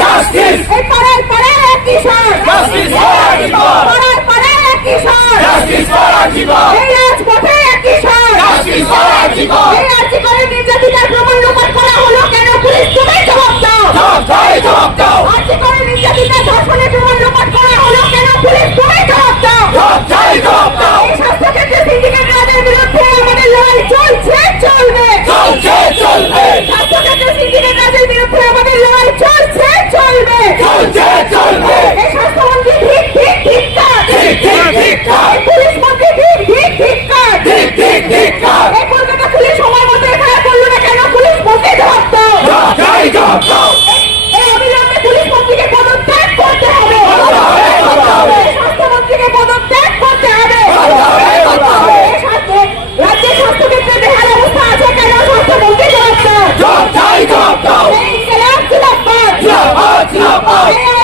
justice এই পাড়ায় পাড়ায় এক কিশোর জাস্টিস ফর আজিকর পাড়ায় পাড়ায় এক কিশোর জাস্টিস ফর আজিকর এই রাজপথে এক কিশোর জাস্টিস ফর আজিকর এই আজিকরের নির্যাতিতার প্রমাণ লোপাট করা হলো কেন পুলিশ তুমি জবাব দাও জবাব দাও আজিকরের নির্যাতিতার ধর্ষণের প্রমাণ লোপাট করা হলো কেন পুলিশ তুমি জবাব দাও জবাব দাও এই স্বাস্থ্যক্ষেত্রে সিন্ডিকেট রাজের বিরুদ্ধে আমাদের লড়াই চলছে চলবে চলবে স্বাস্থ্যক্ষেত্রে সিন্ডিকেট রাজের বিরুদ্ধে আমাদের লড়াই চলছে চলবে চলবে এই স্বাস্থ্যমন্ত্রী ঠিক ঠিক ধিক্কার ঠিক পুলিশ মন্ত্রী ঠিক ঠিক ধিক্কার ঠিক এই কলকাতা পুলিশ সময় মতো এখানে করলো না কেন পুলিশ মন্ত্রী জবাব দাও জবাব দাও এই অবিলম্বে পুলিশ মন্ত্রীকে পদত্যাগ করতে হবে স্বাস্থ্যমন্ত্রীকে পদত্যাগ করতে হবে রাজ্যের স্বাস্থ্যক্ষেত্রে বেহাল অবস্থা আছে কেন স্বাস্থ্যমন্ত্রী জবাব দাও জবাব দাও এই ইনকিলাব জিন্দাবাদ জিন্দাবাদ এই